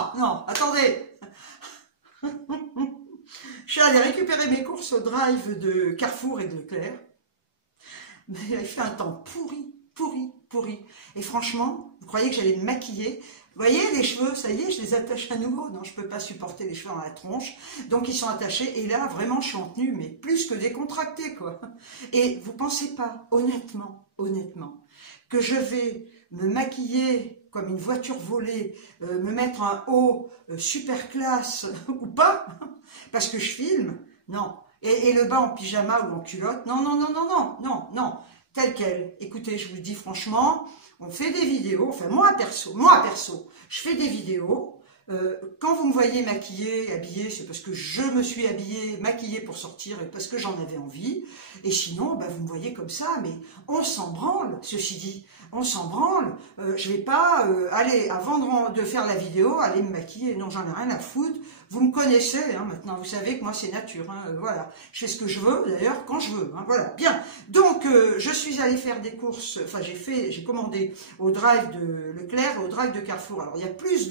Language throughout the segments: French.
Ah, non, attendez. Je suis allée récupérer mes courses au drive de Carrefour et de Leclerc. Mais il fait un temps pourri, pourri, pourri. Et franchement, vous croyez que j'allais me maquiller? Vous voyez, les cheveux, ça y est, je les attache à nouveau. Non, je peux pas supporter les cheveux dans la tronche. Donc, ils sont attachés. Et là, vraiment, je suis en tenue, mais plus que décontractée, quoi. Et vous pensez pas, honnêtement, que je vais me maquiller comme une voiture volée, me mettre un haut super classe ou pas, parce que je filme? Non. Et le bas en pyjama ou en culotte? Non, non, non, non, non, non, non. Tel quel. Écoutez, je vous dis franchement, on fait des vidéos, enfin moi perso, je fais des vidéos. Quand vous me voyez maquillée, habillée, c'est parce que je me suis habillée, maquillée pour sortir et parce que j'en avais envie. Et sinon, bah, vous me voyez comme ça, mais on s'en branle, ceci dit. On s'en branle. Je vais pas aller, avant de faire la vidéo, aller me maquiller. Non, j'en ai rien à foutre. Vous me connaissez, hein, maintenant, vous savez que moi c'est nature. Hein, voilà, je fais ce que je veux, d'ailleurs, quand je veux. Hein, voilà, bien. Donc, je suis allée faire des courses. Enfin, j'ai commandé au drive de Leclerc et au drive de Carrefour. Alors, il y a plus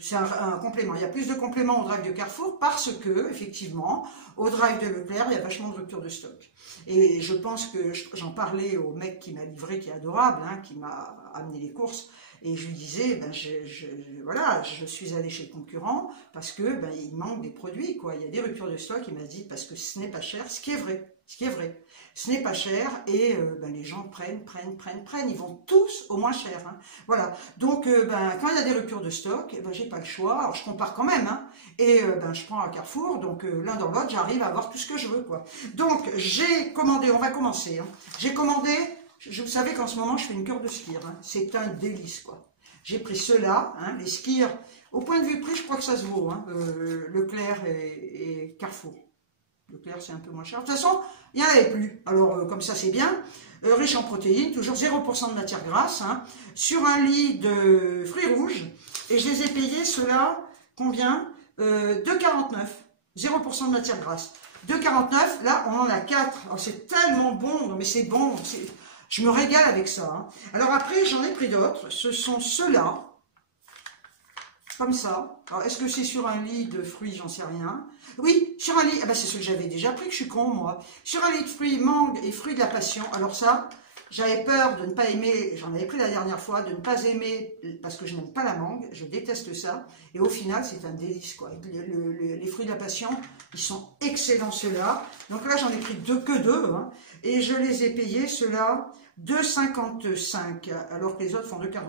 c'est un complément. Il y a plus de compléments au drive de Carrefour parce que, effectivement, au drive de Leclerc, il y a vachement de rupture de stock. Et je pense que j'en parlais au mec qui m'a livré, qui est adorable, hein, qui m'a amené les courses. Et je lui disais, ben voilà, je suis allée chez le concurrent parce que ben, il manque des produits, quoi. Il y a des ruptures de stock. Il m'a dit parce que ce n'est pas cher, ce qui est vrai. Ce n'est pas cher et ben, les gens prennent. Ils vont tous au moins cher. Hein. Voilà. Donc, ben, quand il y a des ruptures de stock, ben, j'ai pas le choix. Alors, je compare quand même. Hein. Et ben, je prends à Carrefour. Donc, l'un dans l'autre, j'arrive à avoir tout ce que je veux. Quoi. Donc, j'ai commandé, on va commencer. Hein. J'ai commandé, vous savez qu'en ce moment, je fais une cure de skier. Hein. C'est un délice, quoi. J'ai pris ceux-là, hein, les skiers. Au point de vue prix, je crois que ça se vaut. Hein, Leclerc et Carrefour. Leclerc, c'est un peu moins cher. De toute façon, il n'y en avait plus. Alors, comme ça, c'est bien. Riche en protéines, toujours 0% de matière grasse. Hein, sur un lit de fruits rouges. Et je les ai payés, ceux-là, combien 2,49. 0% de matière grasse. 2,49. Là, on en a 4. Alors, c'est tellement bon. Non, mais c'est bon. Je me régale avec ça. Hein. Alors, après, j'en ai pris d'autres. Ce sont ceux-là. Comme ça. Alors, est-ce que c'est sur un lit de fruits? J'en sais rien. Oui, sur un lit. Ah ben, c'est ce que j'avais déjà pris, que je suis con, moi. Sur un lit de fruits, mangue et fruits de la passion. Alors ça, j'avais peur de ne pas aimer, j'en avais pris la dernière fois, de ne pas aimer, parce que je n'aime pas la mangue, je déteste ça. Et au final, c'est un délice, quoi. Les fruits de la passion, ils sont excellents, ceux-là. Donc là, j'en ai pris que deux. Hein, et je les ai payés, ceux-là, 2,55, alors que les autres font 2,49.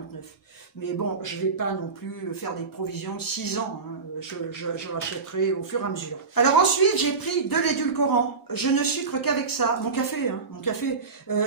Mais bon, je ne vais pas non plus faire des provisions 6 ans. Hein. Je rachèterai au fur et à mesure. Alors ensuite, j'ai pris de l'édulcorant. Je ne sucre qu'avec ça. Mon café, hein, mon café.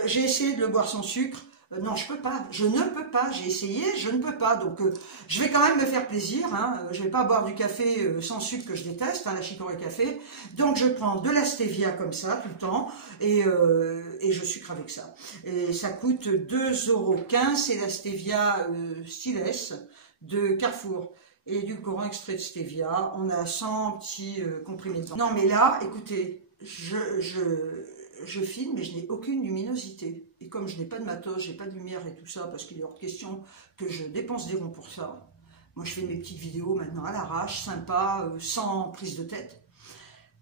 J'ai essayé de le boire sans sucre. Non, je peux pas. Je ne peux pas. J'ai essayé, je ne peux pas. Donc, je vais quand même me faire plaisir. Hein. Je vais pas boire du café sans sucre que je déteste, hein, la chicorée café. Donc, je prends de la stevia comme ça tout le temps et je sucre avec ça. Et ça coûte 2,15 €. C'est la stevia Styless de Carrefour. Et édulcorant extrait de stevia. On a 100 petits comprimés dedans. Non, mais là, écoutez, je filme, mais je n'ai aucune luminosité. Et comme je n'ai pas de matos, j'ai pas de lumière et tout ça, parce qu'il est hors de question que je dépense des ronds pour ça. Moi, je fais mes petites vidéos maintenant à l'arrache, sympa, sans prise de tête.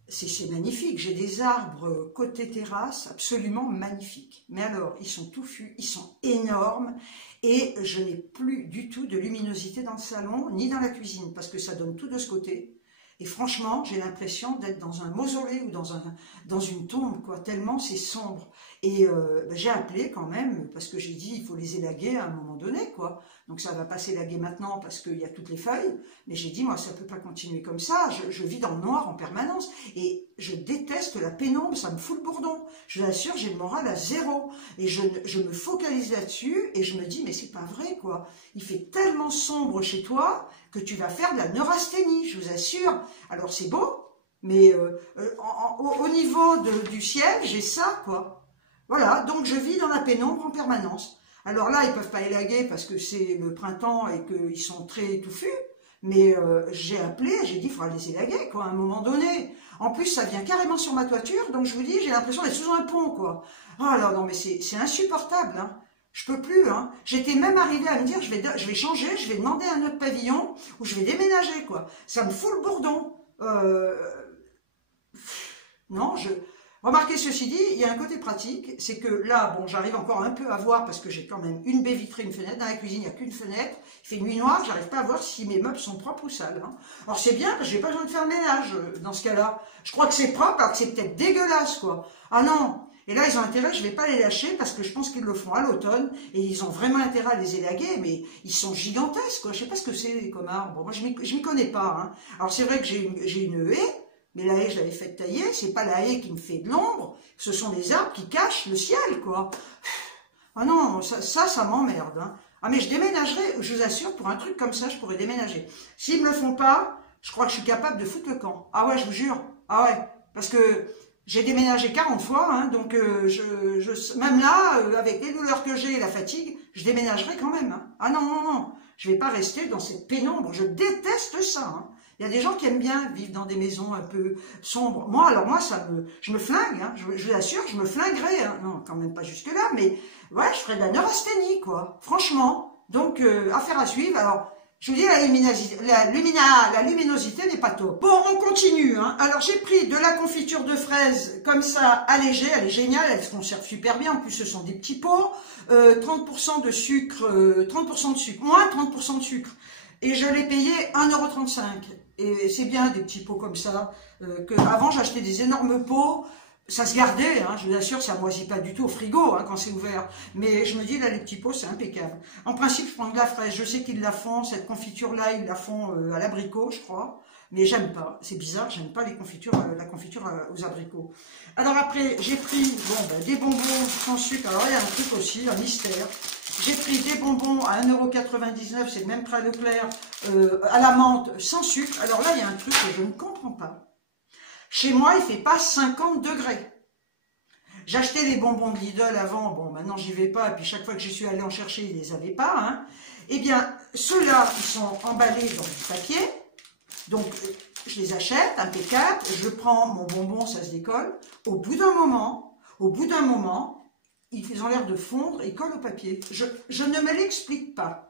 C'est magnifique. J'ai des arbres côté terrasse, absolument magnifiques. Mais alors, ils sont touffus, ils sont énormes. Et je n'ai plus du tout de luminosité dans le salon, ni dans la cuisine, parce que ça donne tout de ce côté. Et franchement, j'ai l'impression d'être dans un mausolée ou dans une tombe, quoi, tellement c'est sombre. Et j'ai appelé quand même, parce que j'ai dit, il faut les élaguer à un moment donné, quoi. Donc ça va pas s'élaguer maintenant parce qu'il y a toutes les feuilles. Mais j'ai dit, moi, ça peut pas continuer comme ça. Je vis dans le noir en permanence. Et je déteste la pénombre, ça me fout le bourdon. Je vous assure, j'ai le moral à 0. Et je me focalise là-dessus et je me dis, mais c'est pas vrai, quoi. Il fait tellement sombre chez toi que tu vas faire de la neurasthénie, je vous assure. Alors c'est beau, mais au niveau du ciel, j'ai ça, quoi. Voilà, donc je vis dans la pénombre en permanence. Alors là, ils ne peuvent pas élaguer parce que c'est le printemps et qu'ils sont très touffus. Mais j'ai appelé, j'ai dit, il faudra les élaguer, quoi, à un moment donné. En plus, ça vient carrément sur ma toiture, donc je vous dis, j'ai l'impression d'être sous un pont, quoi. Ah là, non, mais c'est insupportable, hein. Je peux plus, hein. J'étais même arrivée à me dire, je vais changer, je vais demander un autre pavillon, ou je vais déménager, quoi. Ça me fout le bourdon. Non, Remarquez, ceci dit, il y a un côté pratique, c'est que là, bon, j'arrive encore un peu à voir, parce que j'ai quand même une baie vitrée, une fenêtre. Dans la cuisine, il n'y a qu'une fenêtre. Il fait nuit noire, j'arrive pas à voir si mes meubles sont propres ou sales. Hein. Alors c'est bien, parce que j'ai pas besoin de faire le ménage dans ce cas-là. Je crois que c'est propre, alors que c'est peut-être dégueulasse, quoi. Ah non. Et là, ils ont intérêt, je vais pas les lâcher, parce que je pense qu'ils le font à l'automne, et ils ont vraiment intérêt à les élaguer, mais ils sont gigantesques, quoi. Je sais pas ce que c'est comme arbre. Moi, je m'y connais pas. Hein. Alors c'est vrai que j'ai une haie, mais la haie, je l'avais faite tailler, c'est pas la haie qui me fait de l'ombre, ce sont les arbres qui cachent le ciel, quoi. Ah non, ça m'emmerde. Hein. Ah mais je déménagerai, je vous assure, pour un truc comme ça, je pourrais déménager. S'ils me le font pas, je crois que je suis capable de foutre le camp. Ah ouais, je vous jure. Ah ouais, parce que j'ai déménagé 40 fois, hein, donc même là, avec les douleurs que j'ai et la fatigue, je déménagerai quand même. Hein. Ah non, non, non, je vais pas rester dans cette pénombre, je déteste ça. Hein. Il y a des gens qui aiment bien vivre dans des maisons un peu sombres. Moi, alors moi, je me flingue, hein, je vous assure, je me flinguerai. Hein. Non, quand même pas jusque-là, mais ouais, je ferais de la neurasthénie, quoi. Franchement. Donc, affaire à suivre. Alors, je vous dis, la luminosité n'est pas top. Bon, on continue. Hein. Alors, j'ai pris de la confiture de fraises comme ça, allégée. Elle est géniale, elle se conserve super bien. En plus, ce sont des petits pots. 30% de sucre, 30% de sucre, moins 30% de sucre. Et je l'ai payé 1,35 €. Et c'est bien des petits pots comme ça. Avant, j'achetais des énormes pots. Ça se gardait, hein, je vous assure, ça moisit pas du tout au frigo hein, quand c'est ouvert. Mais je me dis, là, les petits pots, c'est impeccable. En principe, je prends de la fraise. Je sais qu'ils la font, cette confiture-là, ils la font à l'abricot, je crois. Mais j'aime pas. C'est bizarre, j'aime pas les confitures, la confiture aux abricots. Alors après, j'ai pris des bonbons sans sucre. Alors, il y a un truc aussi, un mystère. J'ai pris des bonbons à 1,99 €, c'est le même prix à Leclerc, à la menthe, sans sucre. Alors là, il y a un truc que je ne comprends pas. Chez moi, il ne fait pas 50 degrés. J'achetais les bonbons de Lidl avant, bon, maintenant j'y vais pas, et puis chaque fois que je suis allée en chercher, ils les avaient pas. Hein. Eh bien, ceux-là, ils sont emballés dans du papier, donc je les achète, impeccable, je prends mon bonbon, ça se décolle. Au bout d'un moment, ils ont l'air de fondre et collent au papier. Je ne me l'explique pas.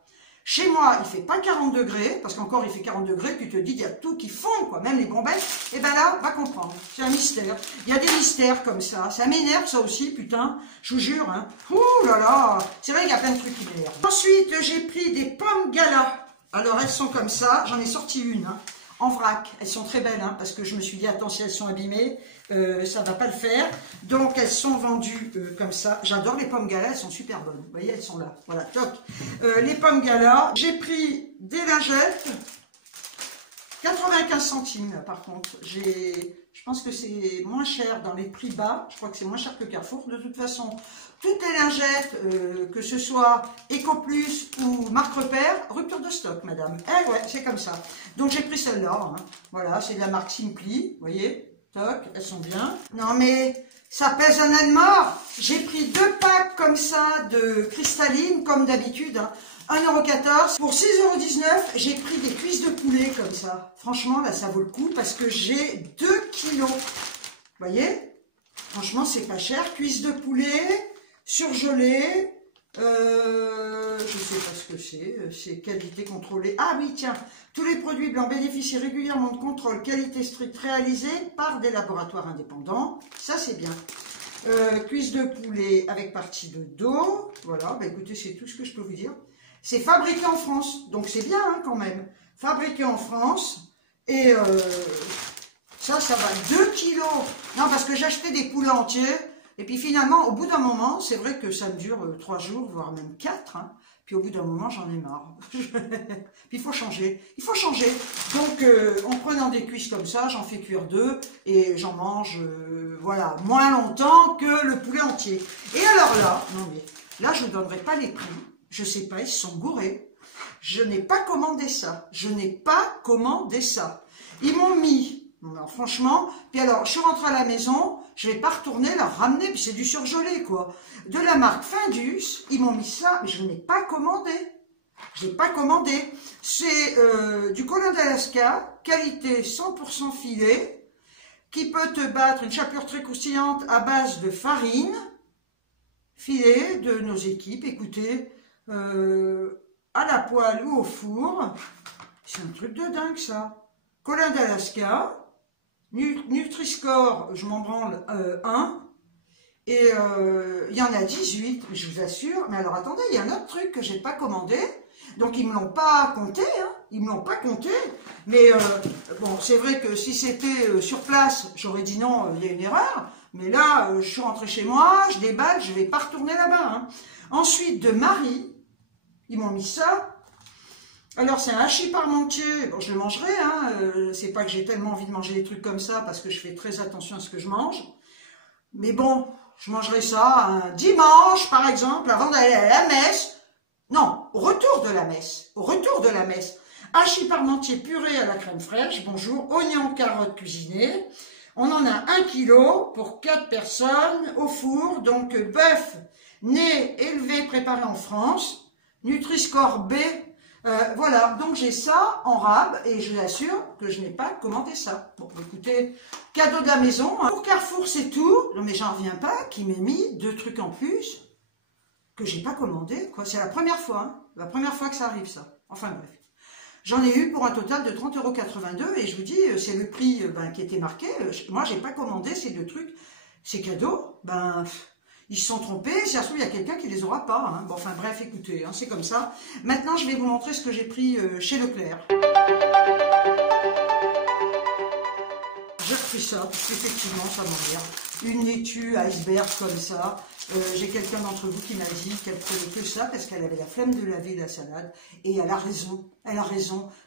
Chez moi, il ne fait pas 40 degrés, parce qu'encore il fait 40 degrés, tu te dis, il y a tout qui fond, quoi, même les bombettes. Et ben là, va comprendre, c'est un mystère. Il y a des mystères comme ça m'énerve ça aussi, putain, je vous jure. Hein. Ouh là là, c'est vrai qu'il y a plein de trucs qui m'énervent. Ensuite, j'ai pris des pommes Gala. Alors, elles sont comme ça, j'en ai sorti une, hein, en vrac. Elles sont très belles, hein, parce que je me suis dit, attends, si elles sont abîmées, ça va pas le faire. Donc elles sont vendues comme ça. J'adore les pommes Gala, elles sont super bonnes. Vous voyez, elles sont là. Voilà, toc. Les pommes Gala. J'ai pris des lingettes. 95 centimes par contre. Je pense que c'est moins cher dans les prix bas. Je crois que c'est moins cher que Carrefour. De toute façon, toutes les lingettes, que ce soit Ecoplus ou Marque Repère, rupture de stock, madame. Eh ouais, c'est comme ça. Donc j'ai pris celle-là. Hein. Voilà, c'est de la marque Simply. Vous voyez, toc, elles sont bien. Non mais ça pèse un âne mort. J'ai pris 2 packs comme ça de cristalline, comme d'habitude. Hein. 1,14 €. Pour 6,19 €, j'ai pris des cuisses de poulet comme ça. Franchement, là, ça vaut le coup parce que j'ai 2 kilos. Vous voyez? Franchement, c'est pas cher. Cuisses de poulet, surgelées. Je sais pas ce que c'est qualité contrôlée. Ah oui, tiens, tous les produits blancs bénéficient régulièrement de contrôle qualité stricte réalisés par des laboratoires indépendants. Ça, c'est bien. Cuisses de poulet avec partie de dos. Voilà, bah écoutez, c'est tout ce que je peux vous dire. C'est fabriqué en France, donc c'est bien hein, quand même. Fabriqué en France, et ça va 2 kilos. Non, parce que j'achetais des poulets entiers, et puis finalement, au bout d'un moment, c'est vrai que ça me dure 3 jours, voire même 4. Hein, puis au bout d'un moment, j'en ai marre. Puis il faut changer. Il faut changer. Donc, en prenant des cuisses comme ça, j'en fais cuire 2, et j'en mange, voilà, moins longtemps que le poulet entier. Et alors là, non mais, là, je ne donnerai pas les prix. Je sais pas, ils se sont gourés. Je n'ai pas commandé ça. Je n'ai pas commandé ça. Ils m'ont mis, alors franchement, puis alors, je suis rentrée à la maison, je vais pas retourner leur ramener, puis c'est du surgelé, quoi. De la marque Findus, ils m'ont mis ça, mais je n'ai pas commandé. Je n'ai pas commandé. C'est du colin d'Alaska, qualité 100% filet, qui peut te battre une chapelure très croustillante à base de farine. filet de nos équipes, écoutez, à la poêle ou au four. C'est un truc de dingue ça. Colin d'Alaska, Nutri-Score, je m'en branle 1. Et il y en a 18, je vous assure. Mais alors attendez, il y a un autre truc que j'ai pas commandé. Donc ils me l'ont pas compté, hein. Ils me l'ont pas compté. Mais bon, c'est vrai que si c'était sur place, j'aurais dit non, il y a une erreur. Mais là, je suis rentrée chez moi, je déballe, je vais pas retourner là-bas. Hein. Ensuite, de Marie, ils m'ont mis ça. Alors c'est un hachis parmentier, bon je le mangerai, hein. C'est pas que j'ai tellement envie de manger des trucs comme ça parce que je fais très attention à ce que je mange. Mais bon, je mangerai ça un dimanche par exemple, avant d'aller à la messe. Non, au retour de la messe. Au retour de la messe. Hachis parmentier puré à la crème fraîche, bonjour, oignons, carottes cuisinées. On en a 1 kg pour 4 personnes au four, donc bœuf, né, élevé, préparé en France, Nutri-Score B. Voilà, donc j'ai ça en rab et je vous assure que je n'ai pas commandé ça. Bon, écoutez, cadeau de la maison. Hein. Pour Carrefour, c'est tout. Non, mais j'en reviens pas, qui m'ait mis 2 trucs en plus que j'ai pas commandé. C'est la première fois, hein. La première fois que ça arrive, ça. Enfin bref. J'en ai eu pour un total de 30,82 € et je vous dis, c'est le prix qui était marqué. Moi, j'ai pas commandé ces 2 trucs. Ces cadeaux, ils se sont trompés, si ça se trouve, il y a quelqu'un qui les aura pas. Hein. Bon, enfin bref, écoutez, hein, c'est comme ça. Maintenant, je vais vous montrer ce que j'ai pris chez Leclerc. J'ai repris ça, parce qu'effectivement, ça m'emmerde. Une laitue iceberg comme ça. J'ai quelqu'un d'entre vous qui m'a dit qu'elle prenait que ça, parce qu'elle avait la flemme de laver la salade. Et elle a raison,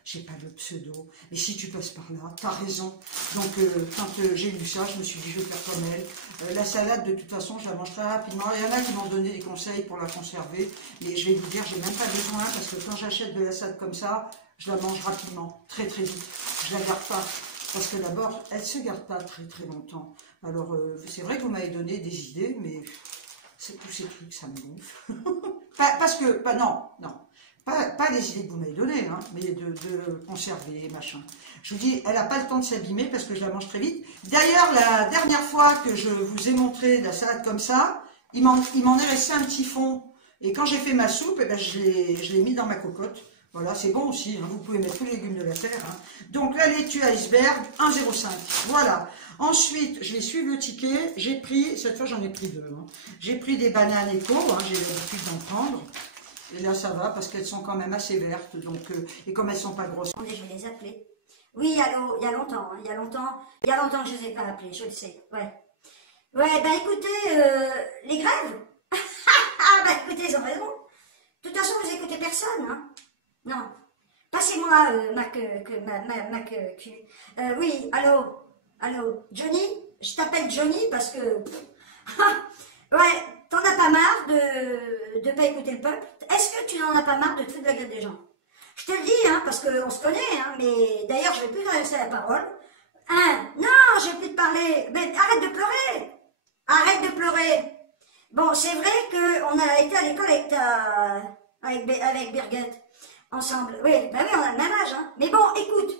j'ai pas le pseudo. Mais si tu passes par là, t'as raison. Donc, quand j'ai lu ça, je me suis dit, je vais faire comme elle. La salade, de toute façon, je la mange très rapidement. Il y en a qui m'ont donné des conseils pour la conserver. Mais je vais vous dire, j'ai même pas besoin, parce que quand j'achète de la salade comme ça, je la mange rapidement, très très vite. Je la garde pas. Parce que d'abord, elle se garde pas très très longtemps. Alors, c'est vrai que vous m'avez donné des idées, mais tous ces trucs, ça me gonfle. Pas les idées que vous m'avez données, hein, mais de conserver, machin. Je vous dis, elle n'a pas le temps de s'abîmer parce que je la mange très vite. D'ailleurs, la dernière fois que je vous ai montré la salade comme ça, il m'en est resté un petit fond. Et quand j'ai fait ma soupe, je l'ai mis dans ma cocotte. Voilà, c'est bon aussi, hein, vous pouvez mettre tous les légumes de la terre. Hein. Donc la laitue iceberg, 1,05 €. Voilà. Ensuite, je vais suivre le ticket. J'ai pris, cette fois j'en ai pris 2. Hein. J'ai pris des bananes éco, hein, j'ai l'habitude d'en prendre. Et là ça va parce qu'elles sont quand même assez vertes. Donc, et comme elles sont pas grosses. Attendez, je vais les appeler. Oui, allô, il y a longtemps, hein, il y a longtemps que je ne les ai pas appelés, je le sais. Ouais. Ouais, écoutez, les grèves. Écoutez, ils ont raison. De toute façon, vous écoutez personne, hein. Non. Passez-moi Mac Q. Oui, allô, Johnny. Je t'appelle Johnny parce que... ouais, t'en as pas marre de pas écouter le peuple. Est-ce que tu n'en as pas marre de te foutre de la gueule des gens? Je te le dis, hein, parce qu'on se connaît, hein, mais d'ailleurs, je vais plus te laisser la parole. Hein, non, je vais plus te parler. Mais arrête de pleurer. Arrête de pleurer. Bon, c'est vrai qu'on a été à l'école avec Birgit. Ensemble. Oui, on a le même âge, hein. Mais bon, écoute,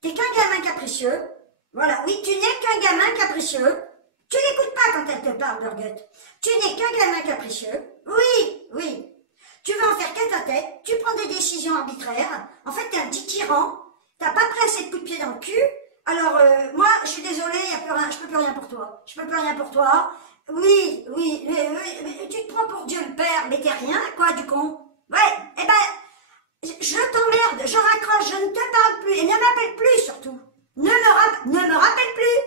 t'es qu'un gamin capricieux. Voilà, oui, tu n'es qu'un gamin capricieux. Tu n'écoutes pas quand elle te parle, Birgit. Tu n'es qu'un gamin capricieux. Oui. Tu veux en faire qu'à ta tête, tu prends des décisions arbitraires. En fait, t'es un petit tyran. T'as pas pris assez de coups de pied dans le cul. Alors, moi, je suis désolée, je peux plus rien pour toi. Je peux plus rien pour toi. Oui, mais tu te prends pour Dieu le Père, mais t'es rien, quoi, du con. Ouais, je t'emmerde, je raccroche, je ne te parle plus, et ne m'appelle plus surtout. Ne me rappelle plus.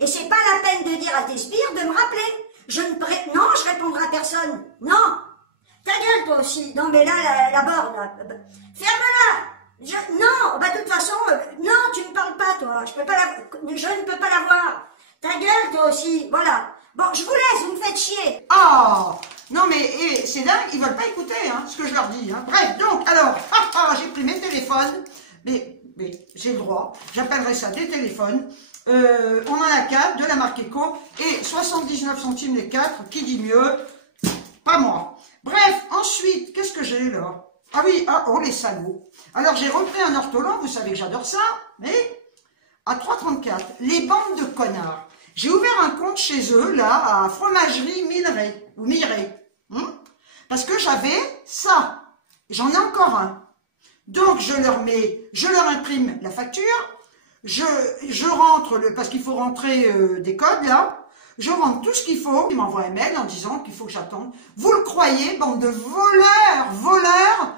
Et c'est pas la peine de dire à tes sbires de me rappeler. Non, je répondrai à personne. Non. Ta gueule, toi aussi. Non, mais là, la borne, là. Ferme-la. Non, de toute façon, non, tu ne parles pas, toi. Je ne peux pas la voir. Ta gueule, toi aussi. Voilà. Bon, je vous laisse, vous me faites chier. Oh, non mais c'est dingue, ils veulent pas écouter ce que je leur dis. Hein. Bref, donc, alors, j'ai pris mes téléphones, mais j'ai le droit, j'appellerai ça des téléphones. On en a 4 de la marque Eco et 79 centimes les 4, qui dit mieux? Pas moi. Bref, ensuite, qu'est-ce que j'ai là? Ah oui, les salauds. Alors, j'ai repris un ortolan, vous savez que j'adore ça, mais à 3,34, les bandes de connards. J'ai ouvert un compte chez eux, là, à Fromagerie Miret. Parce que j'avais ça. J'en ai encore un. Donc, je leur imprime la facture. Je rentre, parce qu'il faut rentrer des codes, là. Je rentre tout ce qu'il faut. Il m'envoie un mail en disant qu'il faut que j'attende. Vous le croyez, bande de voleurs.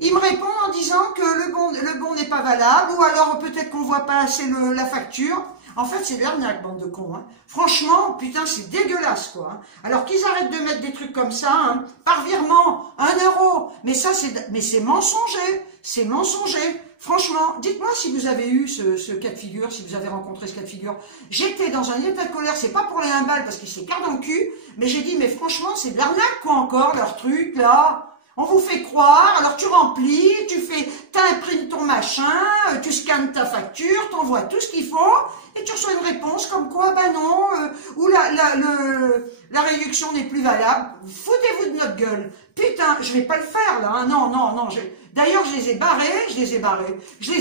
Il me répond en disant que le bon n'est pas valable, ou alors peut-être qu'on voit pas assez la facture. En fait, c'est l'arnaque, bande de cons. Hein. Franchement, putain, c'est dégueulasse, quoi. Hein. Alors qu'ils arrêtent de mettre des trucs comme ça, hein, par virement, 1 €. Mais ça, c'est mensonger. C'est mensonger. Franchement, dites-moi si vous avez eu ce cas de figure, si vous avez rencontré ce cas de figure. J'étais dans un état de colère, c'est pas pour les 1 balle parce qu'il s'écarte dans le cul, mais j'ai dit, mais franchement, c'est de l'arnaque, quoi, encore, leur truc, là. On vous fait croire, alors tu remplis, t'imprimes ton machin, tu scannes ta facture, t'envoies tout ce qu'il faut, et tu reçois une réponse comme quoi, bah non, ou la réduction n'est plus valable. Foutez-vous de notre gueule. Putain, je vais pas le faire, là, hein. Non. D'ailleurs, je les ai barrés, je les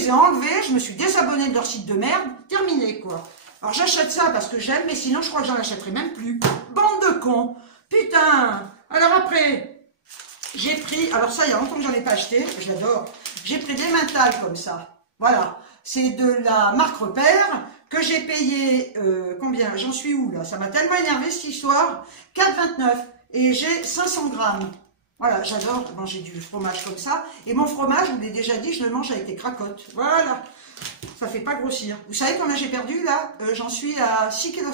ai enlevés, je me suis désabonné de leur site de merde, terminé, quoi. Alors j'achète ça parce que j'aime, mais sinon je crois que j'en achèterai même plus. Bande de cons. Putain. Alors après... J'ai pris, alors ça, il y a longtemps que j'en ai pas acheté, j'adore. J'ai pris des mentales comme ça. Voilà. C'est de la marque Repère que j'ai payé, combien? J'en suis où là? Ça m'a tellement énervé cette histoire. 4,29. Et j'ai 500 grammes. Voilà, j'adore manger du fromage comme ça. Et mon fromage, je vous l'ai déjà dit, je le mange avec des cracottes. Voilà. Ça fait pas grossir. Vous savez combien j'ai perdu là? J'en suis à 6,5 kg.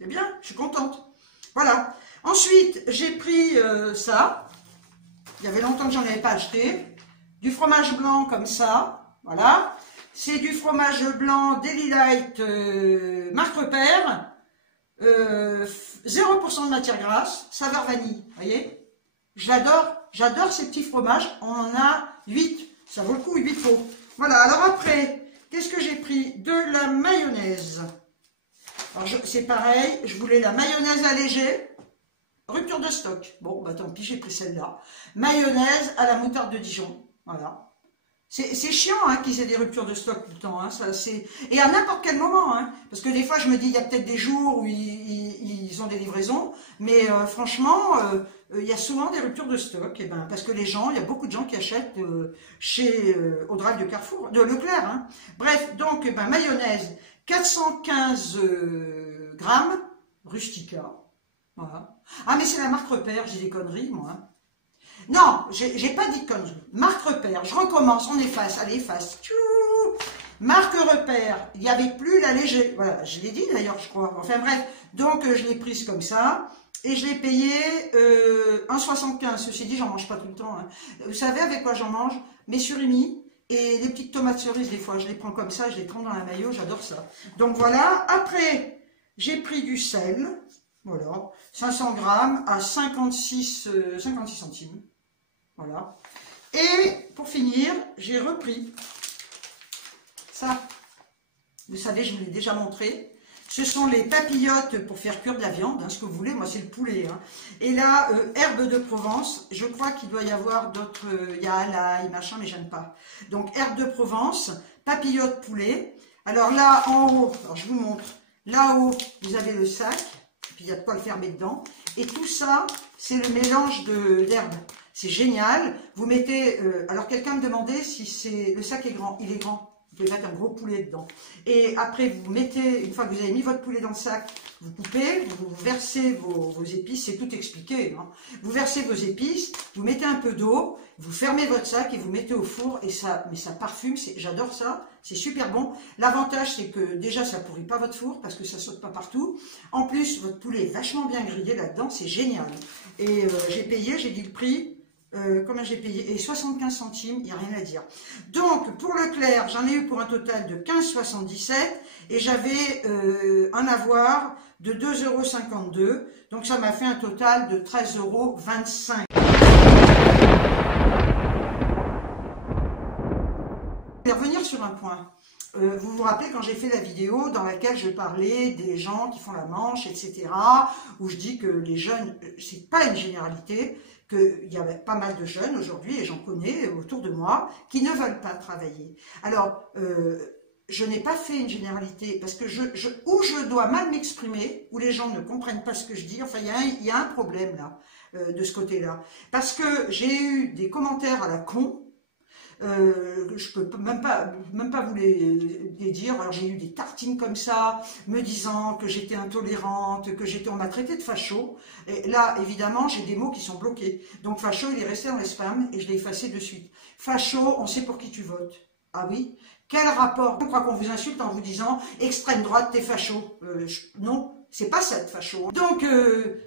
C'est bien, je suis contente. Voilà. Ensuite, j'ai pris ça. Il y avait longtemps que j'en avais pas acheté. Du fromage blanc comme ça. Voilà. C'est du fromage blanc Daily Light marque Repère. 0% de matière grasse. Saveur vanille. Vous voyez? J'adore ces petits fromages. On en a 8. Ça vaut le coup, 8 pots. Voilà. Alors après, qu'est-ce que j'ai pris? De la mayonnaise. Alors c'est pareil. Je voulais la mayonnaise allégée. Rupture de stock. Bon, bah tant pis, j'ai pris celle-là. Mayonnaise à la moutarde de Dijon. Voilà. C'est chiant hein, qu'ils aient des ruptures de stock tout le temps. Hein, ça, et à n'importe quel moment. Hein, parce que des fois, je me dis, il y a peut-être des jours où ils ont des livraisons. Mais franchement, il y a souvent des ruptures de stock. Et ben, parce que il y a beaucoup de gens qui achètent au drive de Carrefour, de Leclerc. Hein. Bref, donc, mayonnaise, 415 grammes, Rustica. Voilà. Ah, mais c'est la marque Repère, j'ai des conneries, moi. Non, j'ai pas dit de conneries. Marque Repère, je recommence, on efface, allez, efface. Tchou. Marque Repère, il n'y avait plus la léger. Voilà, je l'ai dit d'ailleurs, je crois. Enfin bref, donc je l'ai prise comme ça. Et je l'ai payé 1,75. Ceci dit, j'en mange pas tout le temps. Hein. Vous savez avec quoi j'en mange? Mes surimi et les petites tomates cerises, des fois. Je les prends comme ça, je les trempe dans la mayo, j'adore ça. Donc voilà. Après, j'ai pris du sel. Voilà, 500 grammes à 56 centimes. Voilà. Et pour finir, j'ai repris ça. Vous savez, je vous l'ai déjà montré. Ce sont les papillotes pour faire cuire de la viande, hein, ce que vous voulez. Moi, c'est le poulet. Hein. Et là, herbes de Provence. Je crois qu'il doit y avoir d'autres. Il y a l'ail, machin, mais j'aime pas. Donc, herbes de Provence, papillotes poulet. Alors là, en haut, alors je vous montre. Là-haut, vous avez le sac. Puis il y a de quoi le fermer dedans. Et tout ça, c'est le mélange d'herbes. C'est génial. Vous mettez... alors quelqu'un me demandait si le sac est grand. Il est grand. Vous pouvez mettre un gros poulet dedans. Et après, vous mettez, une fois que vous avez mis votre poulet dans le sac, vous coupez, vous versez vos épices. C'est tout expliqué. Hein. Vous versez vos épices, vous mettez un peu d'eau, vous fermez votre sac et vous mettez au four. Et ça, mais ça parfume. J'adore ça. C'est super bon. L'avantage, c'est que déjà, ça pourrit pas votre four parce que ça saute pas partout. En plus, votre poulet est vachement bien grillé là-dedans. C'est génial. Et j'ai payé, j'ai dit le prix. Combien j'ai payé? Et 75 centimes, il n'y a rien à dire. Donc, pour Leclerc, j'en ai eu pour un total de 15,77 et j'avais un avoir de 2,52 €. Donc, ça m'a fait un total de 13,25 €. Je vais revenir sur un point. Vous vous rappelez quand j'ai fait la vidéo dans laquelle je parlais des gens qui font la manche, etc., où je dis que les jeunes, c'est pas une généralité, qu'il y a pas mal de jeunes aujourd'hui, et j'en connais autour de moi, qui ne veulent pas travailler. Alors, je n'ai pas fait une généralité, parce que où je dois mal m'exprimer, où les gens ne comprennent pas ce que je dis, enfin il y a un problème là, de ce côté-là. Parce que j'ai eu des commentaires à la con, je peux même pas vous les dire. Alors j'ai eu des tartines comme ça, me disant que j'étais intolérante, on m'a traité de facho. Et là, évidemment, j'ai des mots qui sont bloqués. Donc facho, il est resté dans les spams et je l'ai effacé de suite. Facho, on sait pour qui tu votes. Ah oui? Quel rapport? Je crois qu'on vous insulte en vous disant extrême droite, t'es facho. Non, c'est pas ça être facho. Donc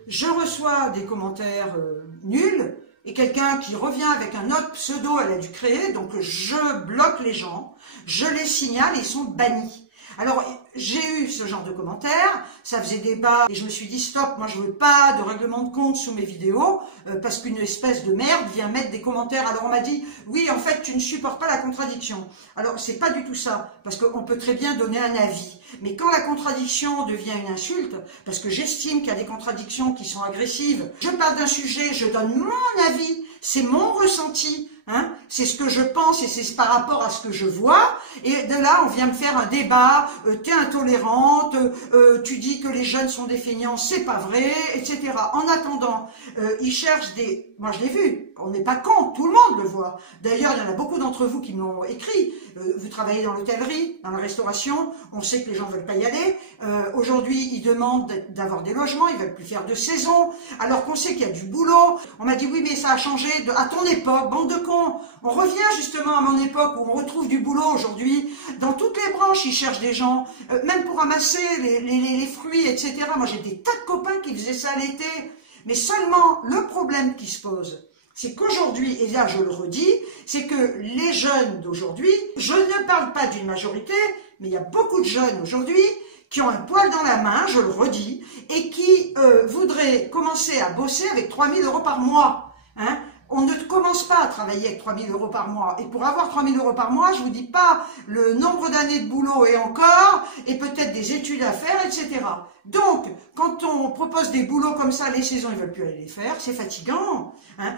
je reçois des commentaires nuls. Et quelqu'un qui revient avec un autre pseudo, elle a dû créer, donc je bloque les gens, je les signale et ils sont bannis. Alors, j'ai eu ce genre de commentaires, ça faisait débat, et je me suis dit, stop, moi je veux pas de règlement de compte sous mes vidéos, parce qu'une espèce de merde vient mettre des commentaires. Alors on m'a dit, oui, en fait, tu ne supportes pas la contradiction. Alors, c'est pas du tout ça, parce qu'on peut très bien donner un avis. Mais quand la contradiction devient une insulte, parce que j'estime qu'il y a des contradictions qui sont agressives, je parle d'un sujet, je donne mon avis, c'est mon ressenti, hein, c'est ce que je pense et c'est par rapport à ce que je vois, et de là on vient me faire un débat, t'es intolérante, tu dis que les jeunes sont des feignants, c'est pas vrai, etc. En attendant, ils cherchent des... Moi je l'ai vu, on n'est pas con, tout le monde le voit. D'ailleurs il y en a beaucoup d'entre vous qui me l'ont écrit, vous travaillez dans l'hôtellerie, dans la restauration, on sait que les gens veulent pas y aller, aujourd'hui ils demandent d'avoir des logements, ils veulent plus faire de saison, alors qu'on sait qu'il y a du boulot. On m'a dit oui mais ça a changé à ton époque, bande de cons. On revient justement à mon époque où on retrouve du boulot aujourd'hui. Dans toutes les branches, ils cherchent des gens, même pour ramasser les fruits, etc. Moi, j'ai des tas de copains qui faisaient ça l'été. Mais seulement, le problème qui se pose, c'est qu'aujourd'hui, et là je le redis, c'est que les jeunes d'aujourd'hui, je ne parle pas d'une majorité, mais il y a beaucoup de jeunes aujourd'hui qui ont un poil dans la main, je le redis, et qui voudraient commencer à bosser avec 3 000 € par mois. Hein. On ne commence pas à travailler avec 3 000 € par mois. Et pour avoir 3 000 € par mois, je vous dis pas le nombre d'années de boulot et encore, et peut-être des études à faire, etc. Donc, quand on propose des boulots comme ça, les saisons, ils veulent plus aller les faire, c'est fatigant. Hein.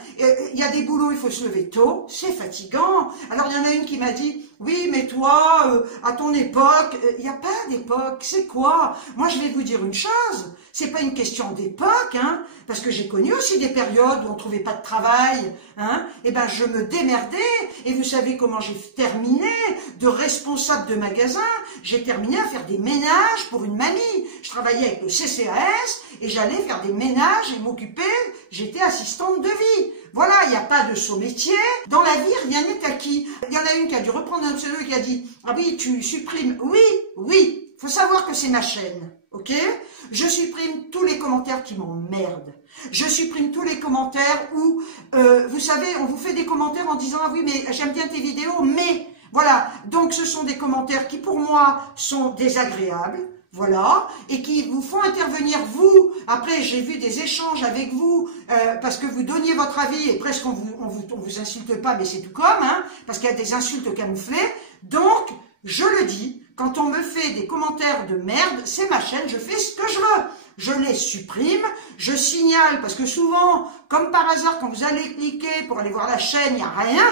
Il y a des boulots, il faut se lever tôt, c'est fatigant. Alors, il y en a une qui m'a dit, oui, mais toi, à ton époque, il n'y a pas d'époque, c'est quoi? Moi, je vais vous dire une chose, c'est pas une question d'époque, hein, parce que j'ai connu aussi des périodes où on trouvait pas de travail, hein, et ben je me démerdais, et vous savez comment j'ai terminé, de responsable de magasin, j'ai terminé à faire des ménages pour une mamie. Je travaillais avec le CCAS, et j'allais faire des ménages et m'occuper, j'étais assistante de vie. Voilà, il n'y a pas de saut métier. Dans la vie, rien n'est acquis. Il y en a une qui a dû reprendre un pseudo et qui a dit « Ah oui, tu supprimes. » Oui, faut savoir que c'est ma chaîne, ok? Je supprime tous les commentaires qui m'emmerdent. Je supprime tous les commentaires où, vous savez, on vous fait des commentaires en disant « Ah oui, mais j'aime bien tes vidéos, mais... » Voilà, donc ce sont des commentaires qui pour moi sont désagréables. Voilà, et qui vous font intervenir vous. Après, j'ai vu des échanges avec vous parce que vous donniez votre avis et presque on vous insulte pas, mais c'est tout comme, hein, parce qu'il y a des insultes camouflées. Donc, je le dis, quand on me fait des commentaires de merde, c'est ma chaîne, je fais ce que je veux. Je les supprime, je signale, parce que souvent, comme par hasard, quand vous allez cliquer pour aller voir la chaîne, il n'y a rien.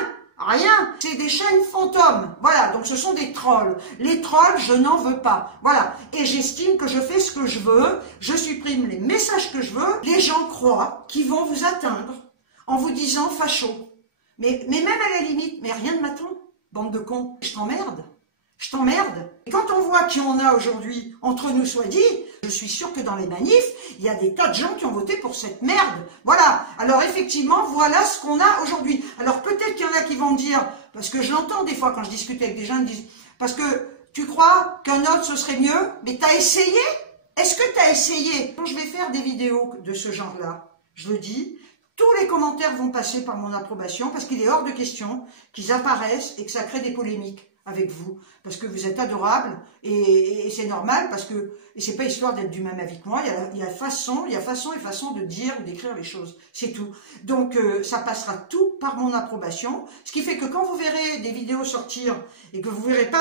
Rien, c'est des chaînes fantômes. Voilà, donc ce sont des trolls. Les trolls, je n'en veux pas. Voilà, et j'estime que je fais ce que je veux, je supprime les messages que je veux. Les gens croient qu'ils vont vous atteindre en vous disant facho. Mais même à la limite, mais rien ne m'attend, bande de cons. Je t'emmerde. Je t'emmerde. Et quand on voit qui on a aujourd'hui, entre nous soit dit, je suis sûr que dans les manifs, il y a des tas de gens qui ont voté pour cette merde. Voilà. Alors effectivement, voilà ce qu'on a aujourd'hui. Alors peut-être qu'il y en a qui vont me dire, parce que je l'entends des fois quand je discute avec des gens, ils me disent, parce que tu crois qu'un autre ce serait mieux, mais t'as essayé? Est-ce que t'as essayé? Quand je vais faire des vidéos de ce genre-là, je le dis, tous les commentaires vont passer par mon approbation, parce qu'il est hors de question qu'ils apparaissent et que ça crée des polémiques avec vous, parce que vous êtes adorable et c'est normal, parce que et c'est pas histoire d'être du même avis que moi, il y a façon et façon de dire ou d'écrire les choses, c'est tout. Donc ça passera tout par mon approbation, ce qui fait que quand vous verrez des vidéos sortir et que vous verrez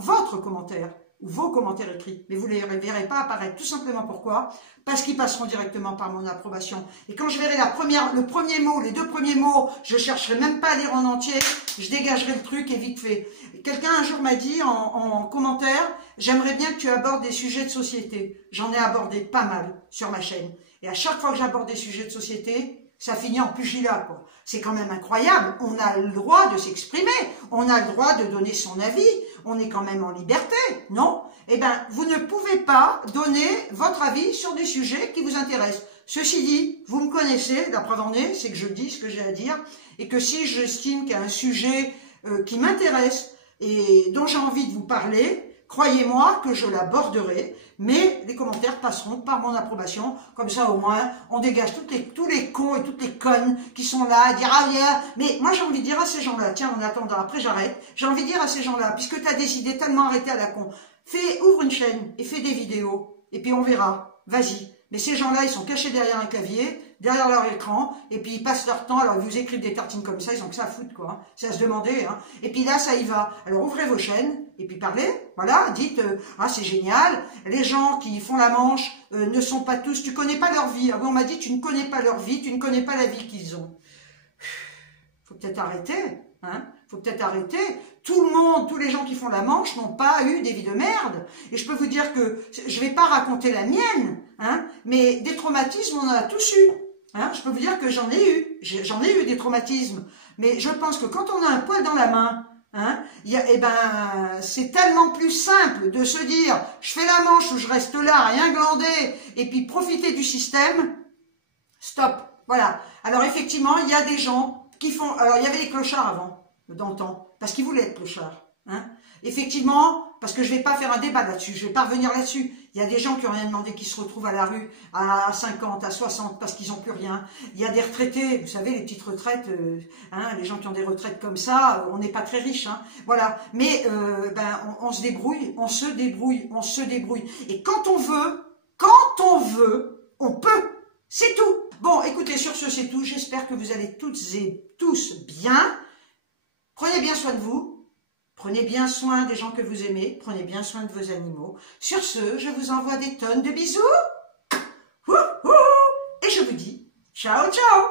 votre commentaire, ou vos commentaires écrits, mais vous ne les verrez pas apparaître. Tout simplement pourquoi? Parce qu'ils passeront directement par mon approbation. Et quand je verrai le premier mot, les 2 premiers mots, je ne chercherai même pas à lire en entier, je dégagerai le truc et vite fait. Quelqu'un un jour m'a dit en commentaire, j'aimerais bien que tu abordes des sujets de société. J'en ai abordé pas mal sur ma chaîne. Et à chaque fois que j'aborde des sujets de société, ça finit en pugilat, quoi. C'est quand même incroyable. On a le droit de s'exprimer. On a le droit de donner son avis. On est quand même en liberté, non? Eh ben, vous ne pouvez pas donner votre avis sur des sujets qui vous intéressent. Ceci dit, vous me connaissez, la preuve en est, c'est que je dis ce que j'ai à dire, et que si j'estime qu'il y a un sujet qui m'intéresse et dont j'ai envie de vous parler, croyez-moi que je l'aborderai, mais les commentaires passeront par mon approbation. Comme ça, au moins, on dégage tous les cons et toutes les connes qui sont là à dire « Ah, yeah. » Mais moi, j'ai envie de dire à ces gens-là, tiens, en attendant, après j'arrête, j'ai envie de dire à ces gens-là, puisque tu as décidé tellement arrêter à la con, ouvre une chaîne et fais des vidéos, et puis on verra, vas-y. Mais ces gens-là, ils sont cachés derrière un clavier, derrière leur écran, et puis ils passent leur temps, alors ils vous écrivent des tartines comme ça, ils ont que ça à foutre, quoi. Hein. C'est à se demander, hein. Et puis là, ça y va. Alors ouvrez vos chaînes, et puis parlez, voilà, dites, ah c'est génial, les gens qui font la manche ne sont pas tous, tu connais pas leur vie. Ah bon, on m'a dit, tu ne connais pas leur vie, tu ne connais pas la vie qu'ils ont. Faut peut-être arrêter, hein. Faut peut-être arrêter. Tout le monde, tous les gens qui font la manche n'ont pas eu des vies de merde. Et je peux vous dire que je vais pas raconter la mienne, hein, mais des traumatismes, on en a tous eu. Hein. Je peux vous dire que j'en ai eu. J'en ai eu des traumatismes. Mais je pense que quand on a un poil dans la main, hein, eh ben, c'est tellement plus simple de se dire, je fais la manche ou je reste là, rien glander, et puis profiter du système. Stop. Voilà. Alors effectivement, il y a des gens qui font... Alors, il y avait les clochards avant, dans le temps, parce qu'ils voulaient être clochards. Hein. Effectivement, parce que je ne vais pas faire un débat là-dessus, je ne vais pas revenir là-dessus. Il y a des gens qui n'ont rien demandé, qui se retrouvent à la rue à 50, à 60, parce qu'ils n'ont plus rien. Il y a des retraités, vous savez, les petites retraites, hein, les gens qui ont des retraites comme ça, on n'est pas très riches. Hein, voilà. Mais ben, on se débrouille, on se débrouille, on se débrouille. Et quand on veut, on peut. C'est tout. Bon, écoutez, sur ce, c'est tout. J'espère que vous allez toutes et tous bien. Prenez bien soin de vous. Prenez bien soin des gens que vous aimez. Prenez bien soin de vos animaux. Sur ce, je vous envoie des tonnes de bisous. Et je vous dis ciao, ciao.